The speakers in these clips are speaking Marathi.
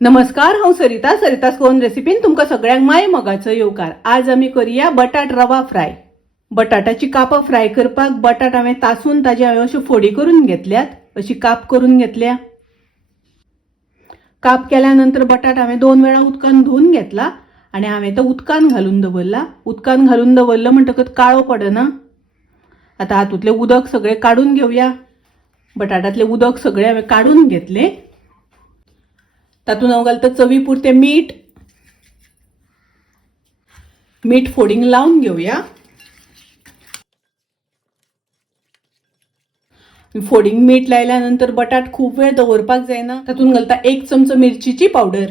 नमस्कार, हांव सरिता कोन रेसिपीन तुमकां सगळ्यांक माय मोगाचो येवकार। आज आमी करूया बटाट रवा फ्राय। बटाटाची कापां फ्राय करपाक बटाट हांवें तासून ताजे हांवें अश्यो फोडी करून घेतल्यात, अशी काप करून घेतल्या। काप केल्यानंतर बटाट हांवें 2 वेळा उदकान धुवून घेतला आणि हांवें तो उदकान घालून दवरला। उदकान घालून दवरलो म्हणटकच काळो पडना। आता हातूंतले उदक सगळे काढून घेवया। बटाटातले उदक सगळे हांवें काढून घेतले। तातूंत हांव घालता चवी पुरते मीठ फोडींग लावन घेवया। फोडींग मीठ लायल्यानंतर बटाट खूप वेळ दवरपाक जायना। तातूंत घालता 1 चमचो मिरचीची पावडर,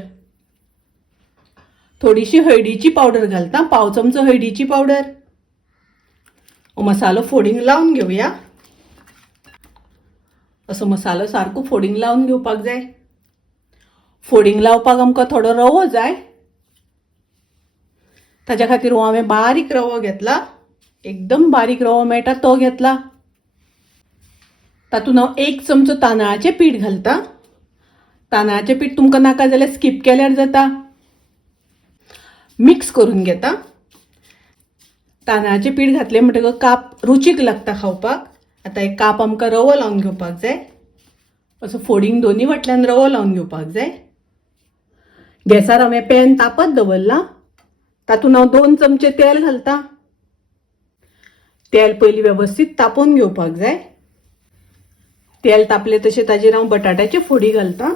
थोडीशी हळदीची पावडर घालता, पाव चमचो हळदीची पावडर। मसालो फोडींग लावन घेवया। असो मसालो सारको फोडींग लावन घेवपाक जाय। फोडींग लावपाक आमकां थोडो रवो जाय। ताज्या खातीर हांवें बारीक रवो घेतला, एकदम बारीक रवो मेळटा तो घेतला। तातूंत हांव 1 चमचो तांदळाचें पीठ घालता। तांदळाचें पीठ तुमकां नाका जाल्यार स्किप केल्यार जाता। मिक्स करून घेता। तांदळाचें पीठ घातलें म्हणटकच काप रुचीक लागता खावपाक। आतां एक काप आमकां रवो लावन घेवपाक जाय। असो फोडींग दोन्ही वाटल्यान रवो लावन घेवपाक जाय। गॅसार हांवें पॅन तापत दवरला। तातूंत हांव 2 चमचे तेल घालता। तेल पयलीं वेवस्थीत तापोवन घेवपाक जाय। तेल तापले तशें ताजेर हांव बटाट्याचे फोडी घालता।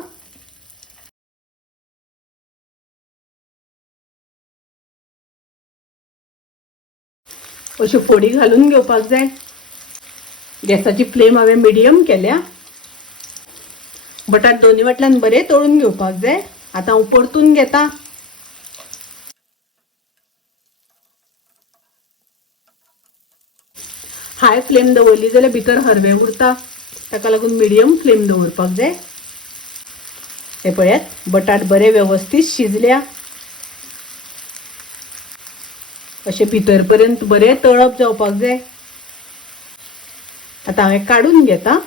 अश्यो फोडी घालून घेवपाक जाय। गॅसाची फ्लेम हांवें मिडियम केल्या। बटाट दोन्ही वाटल्यान बरे तळून घेवपाक जाय। आतां हांव परतून घेता। हाय फ्लेम दवरली जाल्यार भितर हरवें उरता, ताका लागून मिडियम फ्लेम दवरपाक जाय। हे पळयात, बटाट बरे वेवस्थीत शिजल्या। अशें भितर पर्यंत बरे तळप जावपाक जाय। आतां हांवें काडून घेता।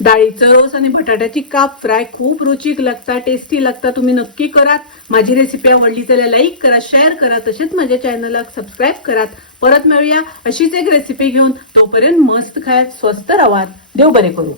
डाळीचो रोस आणि बटाट्याची काप फ्राय खूप रुचीक लागता, टेस्टी लागता। तुम्ही नक्की करात। माझी रेसिपी आवडली जाल्यार लाईक करा, शेअर करा, तसेच माझ्या चॅनलाक सबस्क्राईब करात। परत मिळूया अशीच एक रेसिपी घेऊन। तोपर्यंत मस्त खायात, स्वस्त राहात। देव बरे करू।